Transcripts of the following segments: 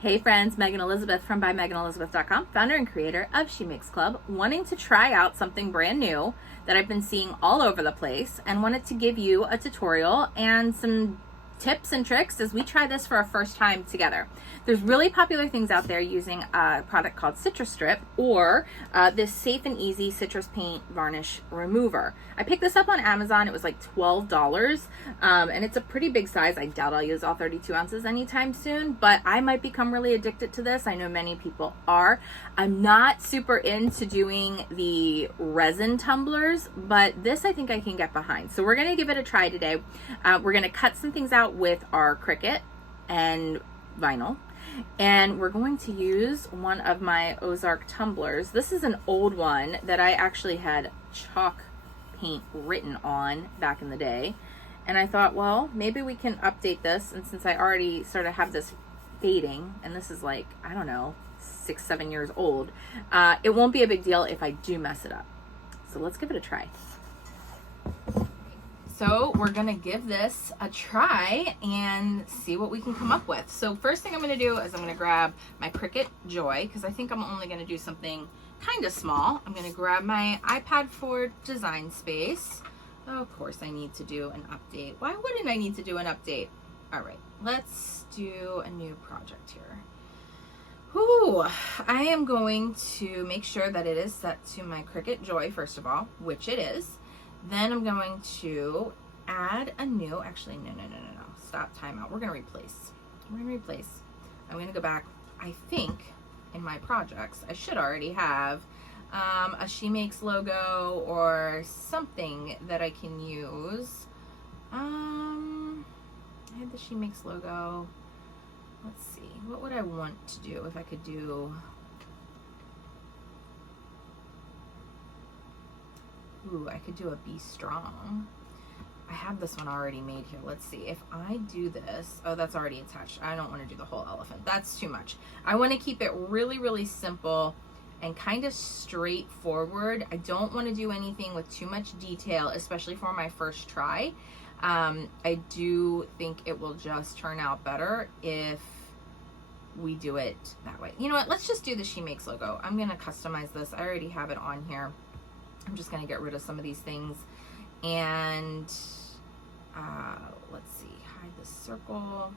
Hey friends, Megan Elizabeth from ByMeganElizabeth.com, founder and creator of She Makes Club, wanting to try out something brand new that I've been seeing all over the place and wanted to give you a tutorial and some tips and tricks as we try this for our first time together. There's really popular things out there using a product called Citristrip or this safe and easy citrus paint varnish remover. I picked this up on Amazon. It was like $12 and it's a pretty big size. I doubt I'll use all 32 ounces anytime soon, but I might become really addicted to this. I know many people are. I'm not super into doing the resin tumblers, but this I think I can get behind. So we're going to give it a try today. We're going to cut some things out with our Cricut and vinyl, and we're going to use one of my Ozark tumblers. This is an old one that I actually had chalk paint written on back in the day, and I thought, well, maybe we can update this. And since I already sort of have this fading, and this is like, I don't know, 6-7 years old, it won't be a big deal if I do mess it up. So let's give it a try. So we're gonna give this a try and see what we can come up with. So first thing I'm gonna do is I'm gonna grab my Cricut Joy, because I think I'm only gonna do something kind of small. I'm gonna grab my iPad for design space. Oh, of course I need to do an update. Why wouldn't I need to do an update? All right, let's do a new project here. Ooh, I am going to make sure that it is set to my Cricut Joy first of all, which it is. Then I'm going to add a new, actually, no. Stop, timeout. We're going to replace. I'm going to go back. I think in my projects, I should already have a She Makes logo or something that I can use. I had the She Makes logo. Let's see. What would I want to do if I could do... Ooh, I could do a Be Strong. I have this one already made here. Let's see. If I do this, oh, that's already attached. I don't want to do the whole elephant. That's too much. I want to keep it really, really simple and kind of straightforward. I don't want to do anything with too much detail, especially for my first try. I do think it will just turn out better if we do it that way. You know what? Let's just do the She Makes logo. I'm going to customize this. I already have it on here. I'm just going to get rid of some of these things, and let's see, hide the circle.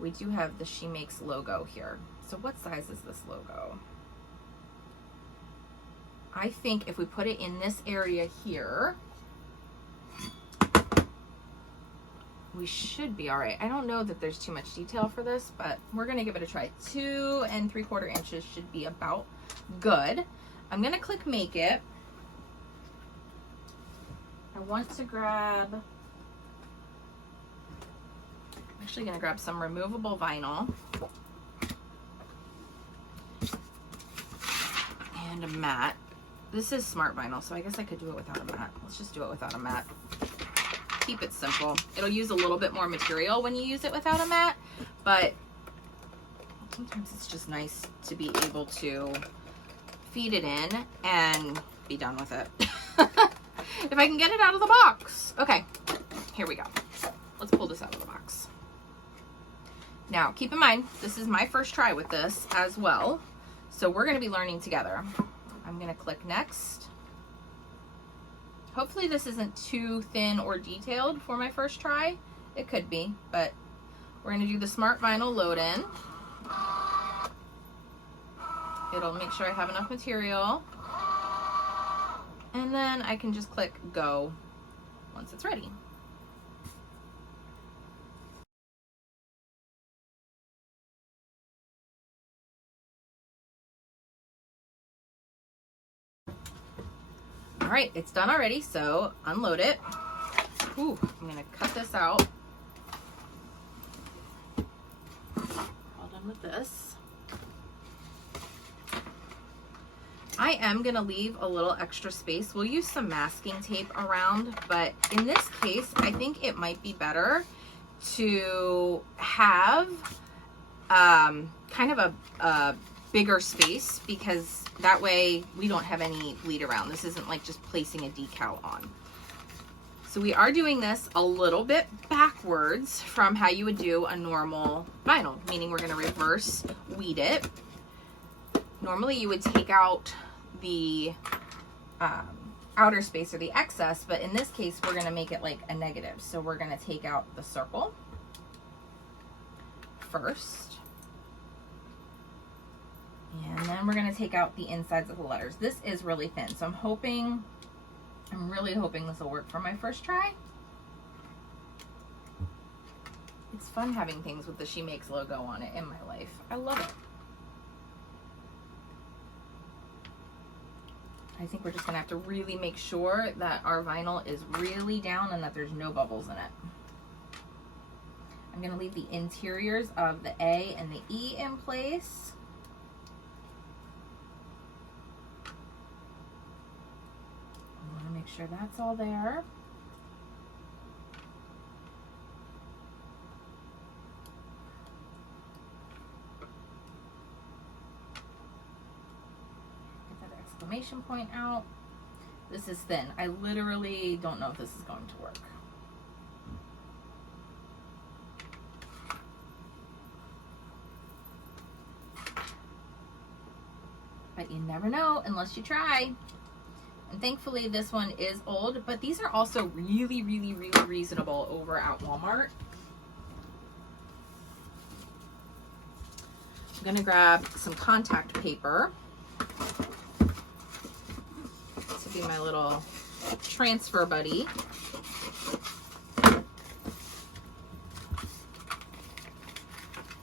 We do have the She Makes logo here. So what size is this logo? I think if we put it in this area here, we should be all right. I don't know that there's too much detail for this, but we're going to give it a try. 2 3/4 inches should be about good. I'm going to click Make It. I want to grab, I'm actually going to grab some removable vinyl and a mat. This is smart vinyl, so I guess I could do it without a mat. Let's just do it without a mat. Keep it simple. It'll use a little bit more material when you use it without a mat, but sometimes it's just nice to be able to feed it in and be done with it. If I can get it out of the box. Okay, here we go. Let's pull this out of the box. Now, keep in mind, this is my first try with this as well, so we're going to be learning together. I'm going to click Next. Hopefully this isn't too thin or detailed for my first try. It could be, but we're going to do the Smart Vinyl Load In. It'll make sure I have enough material. And then I can just click Go once it's ready. All right, it's done already, so unload it. Ooh, I'm gonna cut this out. All done with this. I am going to leave a little extra space. We'll use some masking tape around, but in this case, I think it might be better to have kind of a bigger space, because that way we don't have any bleed around. This isn't like just placing a decal on. So we are doing this a little bit backwards from how you would do a normal vinyl, meaning we're going to reverse weed it. Normally you would take out the outer space or the excess, but in this case we're going to make it like a negative. So we're going to take out the circle first, and then we're going to take out the insides of the letters. This is really thin, so I'm really hoping this will work for my first try. It's fun having things with the She Makes logo on it in my life. I love it. I think we're just gonna have to really make sure that our vinyl is really down and that there's no bubbles in it. I'm gonna leave the interiors of the A and the E in place. Make sure that's all there. Get that exclamation point out. This is thin. I literally don't know if this is going to work. But you never know unless you try. And thankfully this one is old, but these are also really reasonable over at Walmart. I'm gonna grab some contact paper to be my little transfer buddy.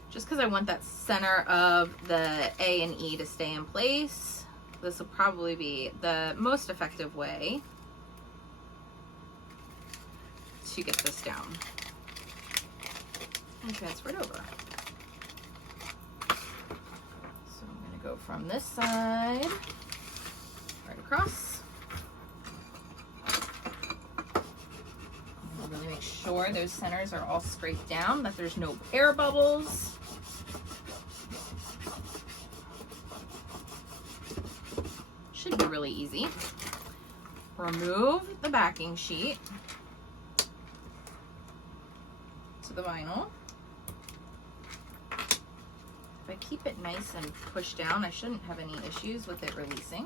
Just because I want that center of the A and E to stay in place. This will probably be the most effective way to get this down and transfer it over. So I'm going to go from this side right across. I'm going to make sure those centers are all scraped down, that there's no air bubbles. Should be really easy. Remove the backing sheet to the vinyl. If I keep it nice and pushed down, I shouldn't have any issues with it releasing.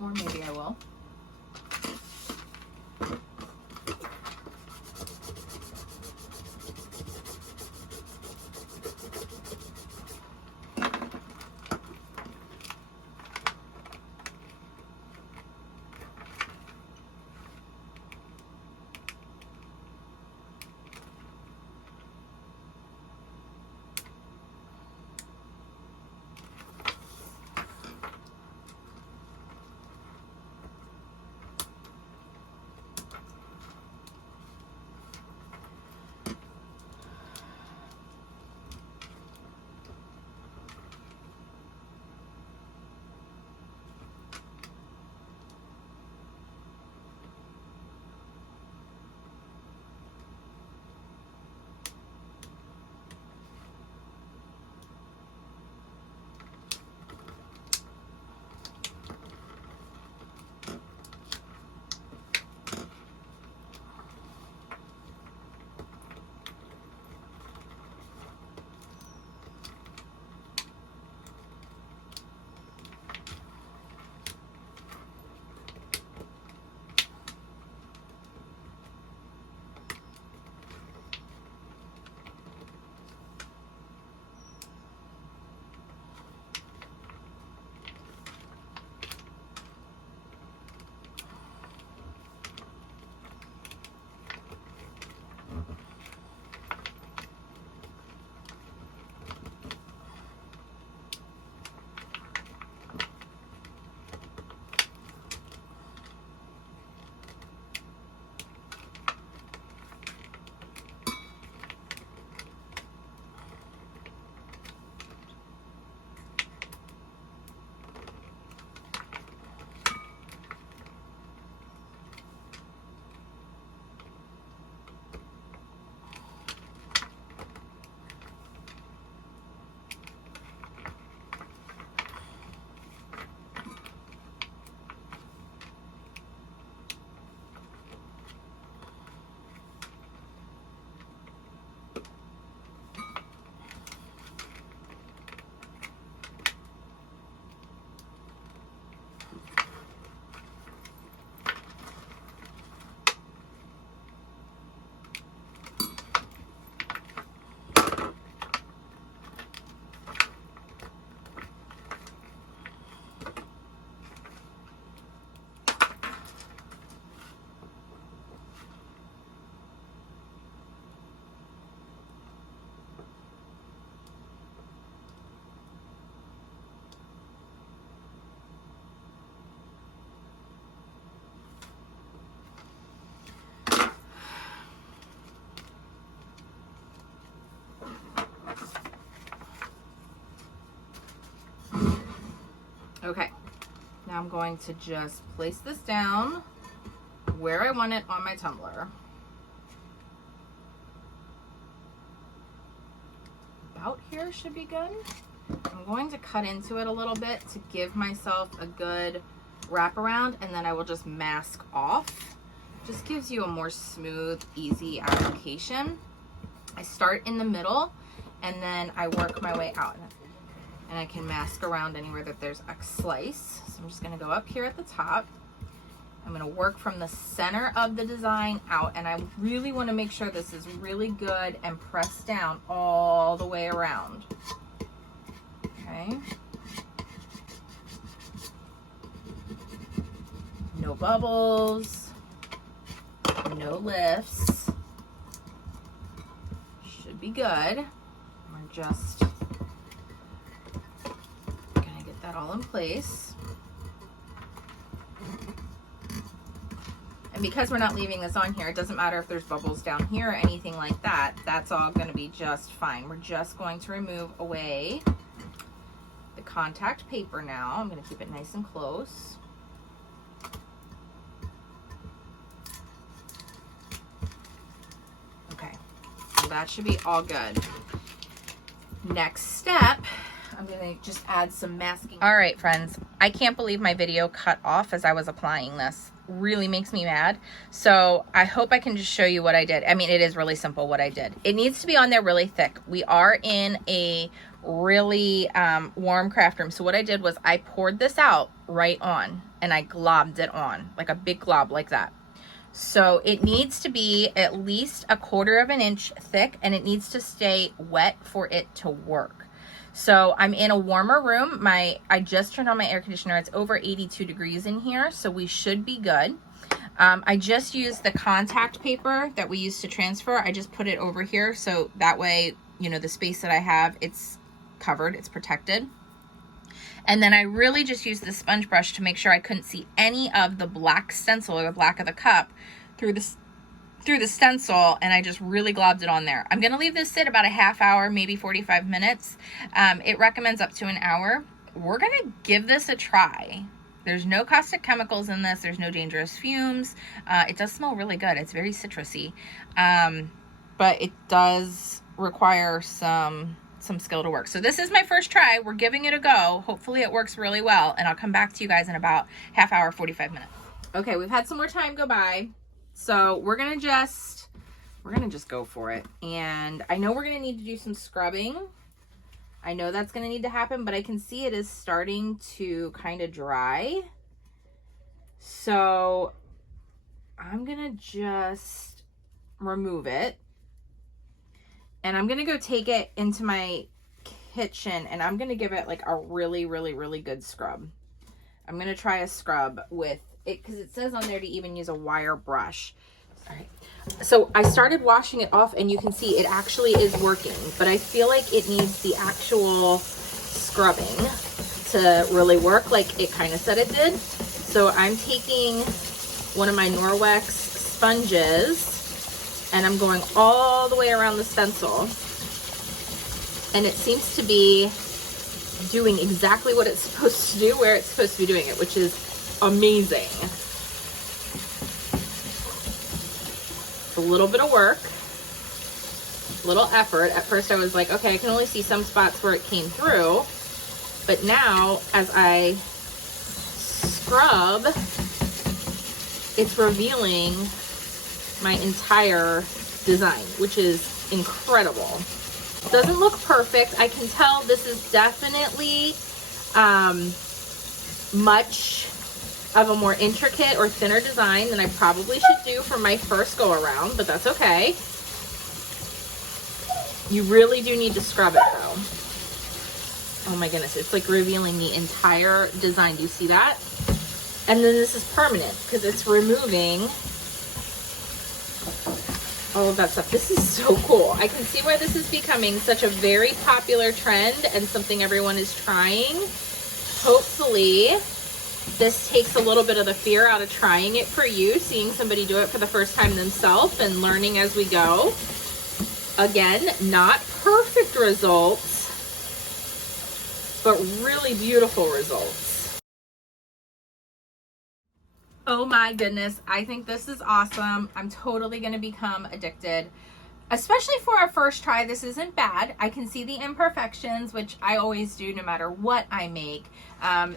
Or maybe I will. going to just place this down where I want it on my tumbler. About here should be good. I'm going to cut into it a little bit to give myself a good wraparound, and then I will just mask off. Just gives you a more smooth, easy application. I start in the middle and then I work my way out, and I can mask around anywhere that there's a slice. So I'm just going to go up here at the top. I'm going to work from the center of the design out, and I really want to make sure this is really good and pressed down all the way around. Okay. No bubbles, no lifts. Should be good. We're just gonna get that all in place. And because we're not leaving this on here, it doesn't matter if there's bubbles down here or anything like that. That's all gonna be just fine. We're just going to remove away the contact paper now. I'm gonna keep it nice and close. That should be all good. Next step, I'm gonna just add some masking. All right, friends, I can't believe my video cut off as I was applying this. Really makes me mad. So I hope I can just show you what I did. I mean, it is really simple what I did. It needs to be on there really thick. We are in a really warm craft room. So what I did was I poured this out right on, and I globbed it on, like a big glob like that. So it needs to be at least 1/4 of an inch thick, and it needs to stay wet for it to work. So I'm in a warmer room. I just turned on my air conditioner. It's over 82 degrees in here, so we should be good. I just used the contact paper that we used to transfer. I just put it over here, so that way, you know, the space that I have, it's covered, it's protected. And then I really just used the sponge brush to make sure I couldn't see any of the black stencil or the black of the cup through the stencil, and I just really globbed it on there. I'm gonna leave this sit about a half hour, maybe 45 minutes. It recommends up to an hour. We're gonna give this a try. There's no caustic chemicals in this. There's no dangerous fumes. It does smell really good. It's very citrusy, but it does require some skill to work. So this is my first try. We're giving it a go. Hopefully it works really well, and I'll come back to you guys in about half hour, 45 minutes. Okay, we've had some more time go by, so we're gonna just go for it. And I know we're gonna need to do some scrubbing. I know that's gonna need to happen, but I can see it is starting to kind of dry. So I'm gonna just remove it. And I'm gonna go take it into my kitchen, and I'm gonna give it like a really, really, really good scrub. I'm gonna try a scrub with it because it says on there to even use a wire brush. All right. So I started washing it off, and you can see it actually is working, but I feel like it needs the actual scrubbing to really work like it kind of said it did. So I'm taking one of my Norwex sponges, and I'm going all the way around the stencil, and it seems to be doing exactly what it's supposed to do, where it's supposed to be doing it, which is amazing. It's a little bit of work, little effort. At first I was like, okay, I can only see some spots where it came through, but now as I scrub, it's revealing my entire design, which is incredible. It doesn't look perfect. I can tell this is definitely much of a more intricate or thinner design than I probably should do for my first go around, but that's okay. You really do need to scrub it though. Oh my goodness, it's like revealing the entire design. Do you see that? And then this is permanent because it's removing all of that stuff. This is so cool. I can see why this is becoming such a very popular trend and something everyone is trying. Hopefully this takes a little bit of the fear out of trying it for you, seeing somebody do it for the first time themselves and learning as we go. Again, not perfect results, but really beautiful results. Oh my goodness, I think this is awesome. I'm totally going to become addicted, especially for a first try. This isn't bad. I can see the imperfections, which I always do no matter what I make.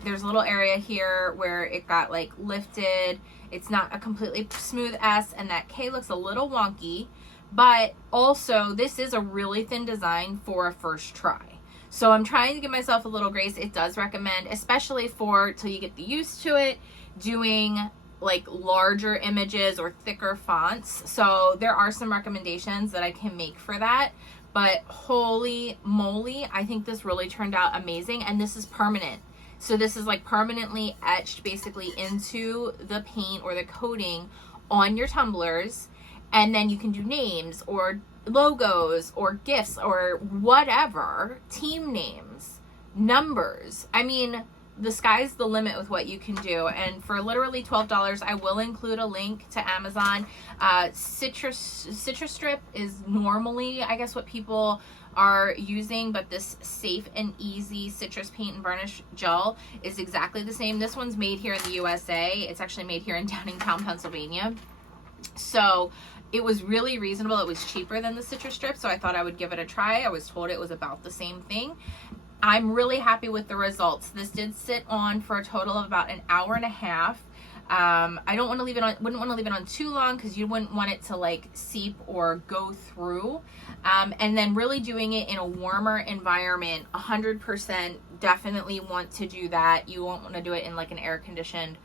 There's a little area here where it got like lifted. It's not a completely smooth S, and that K looks a little wonky, but also this is a really thin design for a first try. So I'm trying to give myself a little grace. It does recommend, especially for till you get used to it, doing like larger images or thicker fonts. So there are some recommendations that I can make for that, but holy moly, I think this really turned out amazing. And this is permanent. So this is like permanently etched basically into the paint or the coating on your tumblers. And then you can do names or logos or gifts or whatever, team names, numbers. I mean, the sky's the limit with what you can do. And for literally $12, I will include a link to Amazon. Citristrip is normally, I guess, what people are using, but this Safe and Easy Citrus Paint and Varnish Gel is exactly the same. This one's made here in the USA. It's actually made here in Downingtown, Pennsylvania. So it was really reasonable. It was cheaper than the Citristrip, so I thought I would give it a try. I was told it was about the same thing. I'm really happy with the results. This did sit on for a total of about an hour and a half. I don't want to leave it on, wouldn't want to leave it on too long because you wouldn't want it to like seep or go through. And then really doing it in a warmer environment, 100% definitely want to do that. You won't want to do it in like an air conditioned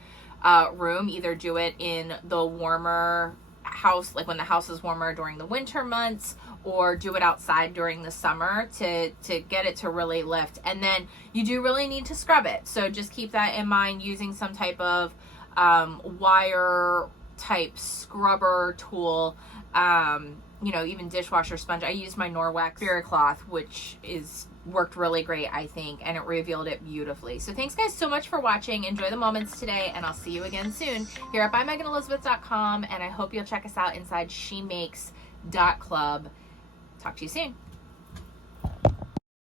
room. Either do it in the warmer house, like when the house is warmer during the winter months, or do it outside during the summer to get it to really lift. And then you do really need to scrub it. So just keep that in mind, using some type of wire type scrubber tool, you know, even dishwasher sponge. I used my Norwex Spirit cloth, which worked really great, I think, and it revealed it beautifully. So thanks guys so much for watching. Enjoy the moments today, and I'll see you again soon here at ByMeganElizabeth.com, and I hope you'll check us out inside shemakes.club. Talk to you soon.